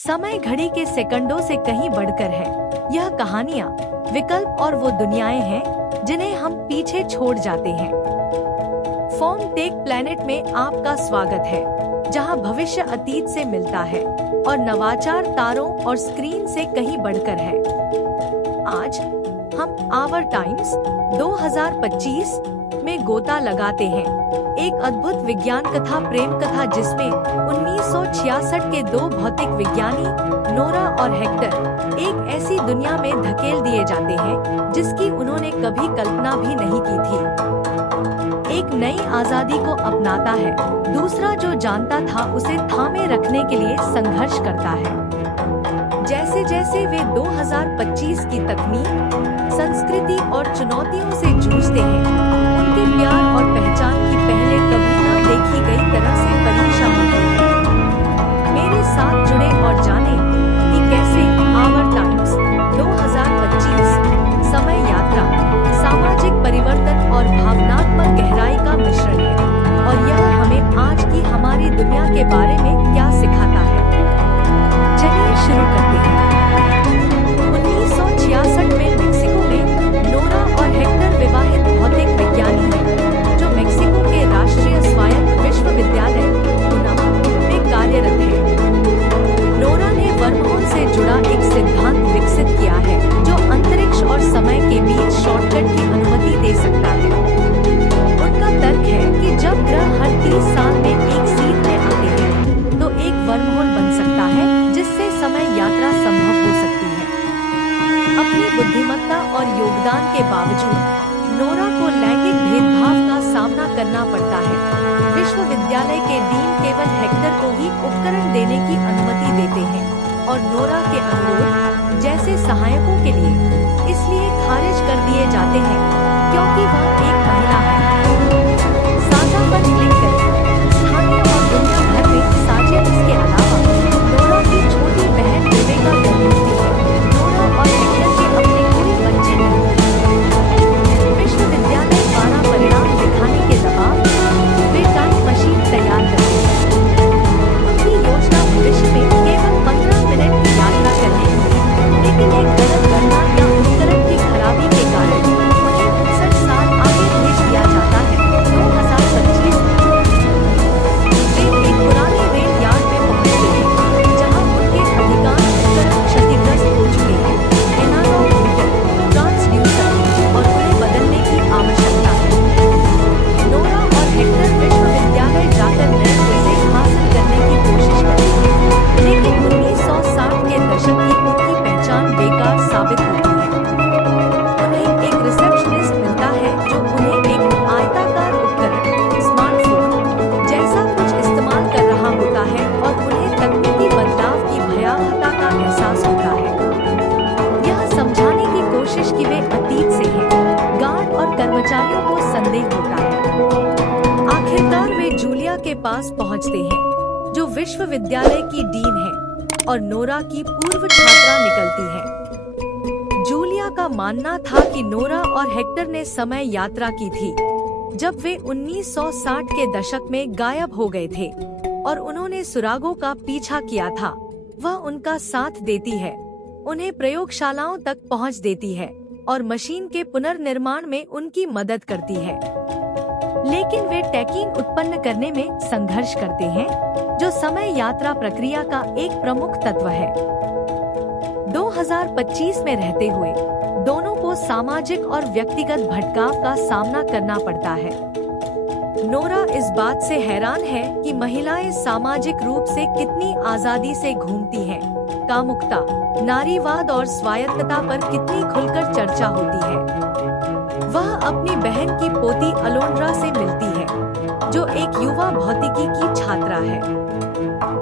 समय घड़ी के सेकंडों से कहीं बढ़कर है। यह कहानियाँ, विकल्प और वो दुनियाएं हैं जिन्हें हम पीछे छोड़ जाते हैं। फॉर्म टेक प्लेनेट में आपका स्वागत है, जहां भविष्य अतीत से मिलता है और नवाचार तारों और स्क्रीन से कहीं बढ़कर है। आज हम आवर टाइम्स 2025 में गोता लगाते हैं, एक अद्भुत विज्ञान कथा, प्रेम कथा जिसमें 1966 के दो भौतिक विज्ञानी नोरा और हेक्टर एक ऐसी दुनिया में धकेल दिए जाते हैं जिसकी उन्होंने कभी कल्पना भी नहीं की थी। एक नई आजादी को अपनाता है, दूसरा जो जानता था उसे थामे रखने के लिए संघर्ष करता है। जैसे जैसे वे 2025 की तकनीक, संस्कृति और चुनौतियों से जूझते हैं, उनके प्यार और पहचान की पहले कभी न देखी गई तरह से परीक्षा होती है। मेरे साथ जुड़े और जाने कि कैसे आवर टाइम्स 2025 समय यात्रा, सामाजिक परिवर्तन और भावनात्मक गहराई का मिश्रण है, और यह हमें आज की हमारी दुनिया के बारे में क्या सिखाता है। चलिए शुरू करते हैं। 1966 में मेक्सिको में नोरा और हेक्टर विवाहित भौतिक विज्ञानी हैं, जो मेक्सिको के राष्ट्रीय स्वायत्त विश्वविद्यालय UNAM में कार्यरत है। नोरा ने वर्महोल से जुड़ा एक सिद्धांत विकसित किया है जो अंतरिक्ष और समय के बीच शॉर्टकट की अनुमति दे सकता है। उनका तर्क है कि जब ग्रह हर 30 साल में एक सीध में आते हैं तो एक वर्महोल बन सकता है जिससे समय यात्रा संभव हो सकती है। अपनी बुद्धिमत्ता और योगदान के बावजूद नोरा को लैंगिक भेदभाव का सामना करना पड़ता है। विश्वविद्यालय के डीन केवल हेक्टर को ही उपकरण देने की अनुमति देते हैं और नोरा के अनुरोध जैसे सहायकों के लिए इसलिए खारिज कर दिए जाते हैं क्योंकि वह एक महिला है। साझा पर क्लिक करें। स्थानीय और दुनिया भर में साझा। इसके अलावा नोरा की छोटी बहन रेबेका कहती है, नोरा और हेक्टर के अपने पूरे बच्चे नहीं हैं। विश्वविद्यालय द्वारा परिणाम दिखाने के दबाव में वे टाइम मशीन तैयार करते हैं। उनकी योजना भविष्य में केवल 15 मिनट की यात्रा करने की है, लेकिन एक गलत गणना या उपकरण की खराबी के कारण उन्हें 59 साल आगे भेज दिया जाता है। 2025 वे एक पुराने रेल यार्ड में पहुंचते हैं जहां उनके अधिकांश उपकरण क्षतिग्रस्त हो चुके हैं। एनालॉग मीटर, ट्रांसड्यूसर और उन्हें बदलने की आवश्यकता है। नोरा और हेक्टर विश्वविद्यालय जाकर नए पुर्जे हासिल करने की कोशिश करते हैं, लेकिन 1960 के दशक की उनकी पहचान बेकार साबित होती है। उन्हें एक रिसेप्शनिस्ट मिलता है जो उन्हें एक आयताकार उपकरण, स्मार्टफोन जैसा कुछ इस्तेमाल कर रहा होता है और उन्हें तकनीकी बदलाव की भयावहता का एहसास होता है। यह समझाने की कोशिश कि वे अतीत से हैं। गार्ड और कर्मचारियों को संदेह होता है। आखिरकार वे जूलिया के पास पहुंचते हैं, जो विश्वविद्यालय की डीन है और नोरा की पूर्व छात्रा निकलती है। जूलिया का मानना था कि नोरा और हेक्टर ने समय यात्रा की थी जब वे 1960 के दशक में गायब हो गए थे और उन्होंने सुरागों का पीछा किया था। वह उनका साथ देती है, उन्हें प्रयोगशालाओं तक पहुंच देती है और मशीन के पुनर्निर्माण में उनकी मदद करती है। लेकिन वे टैकीन उत्पन्न करने में संघर्ष करते हैं, जो समय यात्रा प्रक्रिया का एक प्रमुख तत्व है। 2025 में रहते हुए दोनों को सामाजिक और व्यक्तिगत भटकाव का सामना करना पड़ता है। नोरा इस बात से हैरान है कि महिलाएं सामाजिक रूप से कितनी आजादी से घूमती हैं। कामुकता, नारीवाद और स्वायत्तता पर कितनी खुलकर चर्चा होती है। वह अपनी बहन की पोती अलोंड्रा से मिलती है, जो एक युवा भौतिकी की छात्रा है।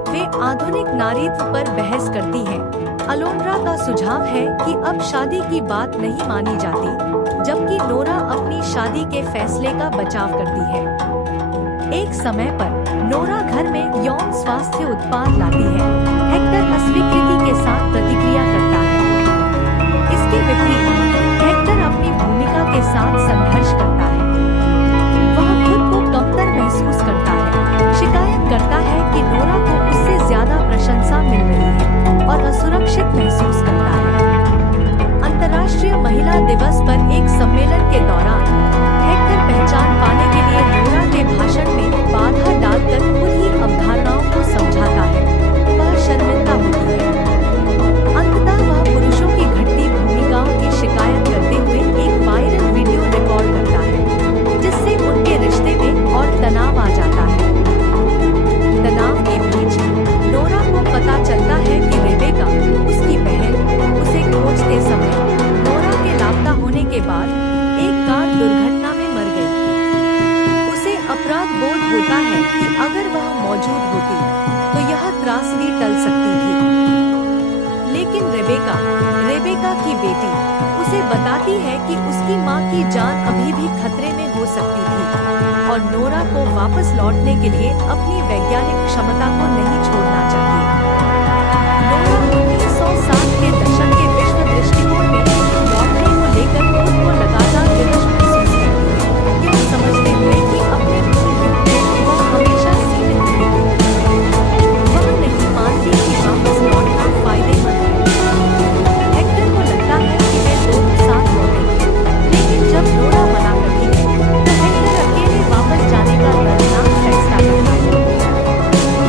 वे आधुनिक नारीत्व पर बहस करती हैं। अलोंड्रा का सुझाव है कि अब शादी की बात नहीं मानी जाती, जबकि नोरा अपनी शादी के फैसले का बचाव करती है। एक समय पर नोरा घर में यौन स्वास्थ्य उत्पाद लाती है। हेक्टर अस्वीकृति के साथ प्रतिक्रिया करता है। इसके विपरीत हेक्टर अपनी भूमिका के साथ संघर्ष करता है। वह खुद को कमतर महसूस करता है, शिकायत करता है कि नोरा को उससे ज्यादा प्रशंसा मिल रही है। सुरक्षित महसूस करता है। अंतर्राष्ट्रीय महिला दिवस पर एक सम्मेलन के दौरान हेक्टर पहचान पाने के लिए नोरा के भाषण में बाधा डालकर खुद ही अवधारणाओं को समझाता है। वह शर्मिंदा होती है। अंततः वह पुरुषों की घटती भूमिकाओं की शिकायत करते हुए एक वायरल वीडियो रिकॉर्ड करता है, जिससे उनके रिश्ते में और तनाव आ जाता है। तनाव के बीच नोरा को पता चलता है कि रेबेका, उसकी बहन, उसे खोजते समय नोरा के लापता होने के बाद एक कार दुर्घटना में मर गई। उसे अपराध बोध होता है कि अगर वह मौजूद होती तो यह त्रासदी टल सकती थी। लेकिन रेबेका की बेटी उसे बताती है कि उसकी मां की जान अभी भी खतरे में हो सकती थी और नोरा को वापस लौटने के लिए अपनी वैज्ञानिक क्षमता को नहीं छोड़ना चाहिए। नोरा 1960 के दशक के विश्व दृष्टिकोण में लौटने को लेकर खुद को लगातार विवश महसूस करती है, यह समझते हुए कि अपने मूल रूप में वह हमेशा सीमित रहेगी। वह नहीं मानती कि वापस लौटना फायदेमंद है। हेक्टर को लगता है कि वे दोनों साथ लौटेंगे, लेकिन जब नोरा मना करती है तो हेक्टर अकेले वापस जाने का दर्दनाक फैसला करता है।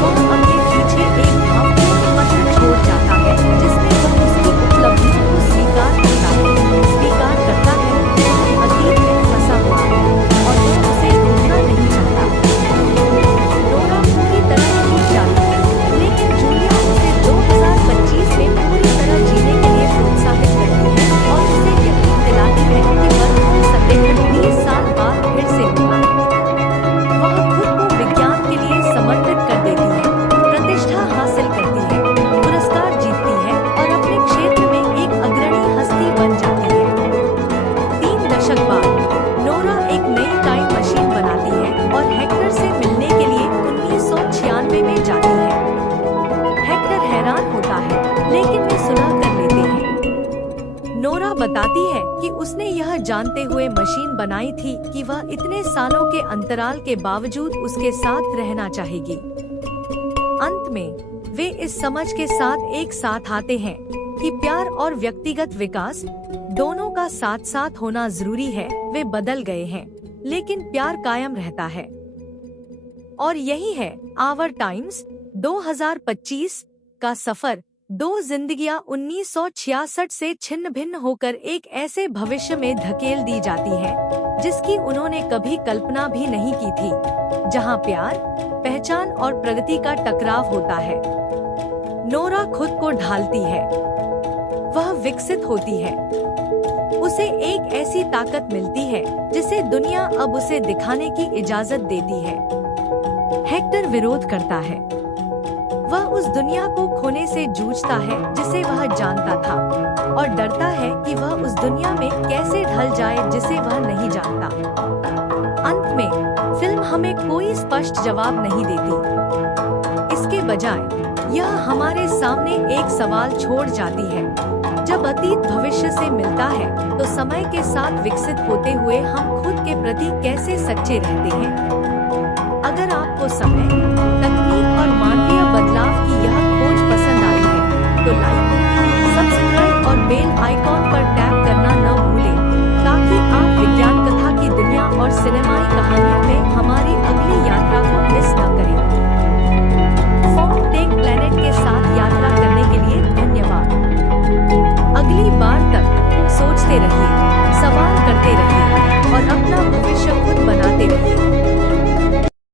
वह अपने पीछे एक भावपूर्ण पत्र छोड़ जाता है, जिसमें वह उसकी उपलब्धियों को स्वीकार करता है कि वह अतीत में फंसा हुआ है और वह उसे रोकना नहीं चाहता। नोरा पूरी तरह टूट जाती है, लेकिन जूलिया उसे 2025 में पूरी तरह जीने के लिए प्रोत्साहित करती है और उसे यकीन दिलाती है कि बर्फपूर्ण सत्याग्रह 30 साल बाद फिर से होगा। वह खुद को विज्ञान के लिए समर्पित कर देती है, प्रतिष्ठा हासिल करती है, पुरस्कार जीतती है और अपने क्षेत्र में एक अग्रणी हस्ती बन जाती है। 3 दशक बाद नोरा एक नई टाइम मशीन बनाती है और हेक्टर से मिलने के लिए 1996 में जाती है। हेक्टर हैरान होता है, लेकिन वे सुलह कर लेते हैं। नोरा बताती है कि उसने यह जानते हुए मशीन बनाई थी कि वह इतने सालों के अंतराल के बावजूद उसके साथ रहना चाहेगी। अंत में वे इस समझ के साथ एक साथ आते हैं कि प्यार और व्यक्तिगत विकास दोनों का साथ साथ होना जरूरी है। वे बदल गए हैं, लेकिन प्यार कायम रहता है। और यही है आवर टाइम्स 2025 का सफर। 2 जिंदगियां 1966 से छिन्न भिन्न होकर एक ऐसे भविष्य में धकेल दी जाती हैं, जिसकी उन्होंने कभी कल्पना भी नहीं की थी, जहां प्यार, पहचान और प्रगति का टकराव होता है। नोरा खुद को ढालती है, वह विकसित होती है, उसे एक ऐसी ताकत मिलती है जिसे दुनिया अब उसे दिखाने की इजाजत देती है। हेक्टर विरोध करता है, वह उस दुनिया को खोने से जूझता है जिसे वह जानता था और डरता है कि वह उस दुनिया में कैसे ढल जाए जिसे वह नहीं जानता। अंत में फिल्म हमें कोई स्पष्ट जवाब नहीं देती। इसके बजाय यह हमारे सामने एक सवाल छोड़ जाती है, जब अतीत भविष्य से मिलता है तो समय के साथ विकसित होते हुए हम खुद के प्रति कैसे सच्चे रहते हैं। अगर आपको समय, तकनीक और मानवीय बदलाव की यह खोज पसंद आई है तो लाइक, सब्सक्राइब और बेल आइकॉन पर टैप करना न भूलें, ताकि आप विज्ञान कथा की दुनिया और सिनेमाई कहानियों में हमारी अगली यात्रा को मिस न करें। टेक प्लैनेट के साथ यात्रा करने के लिए धन्यवाद। अगली बार तक सोचते रहिए, सवाल करते रहिए।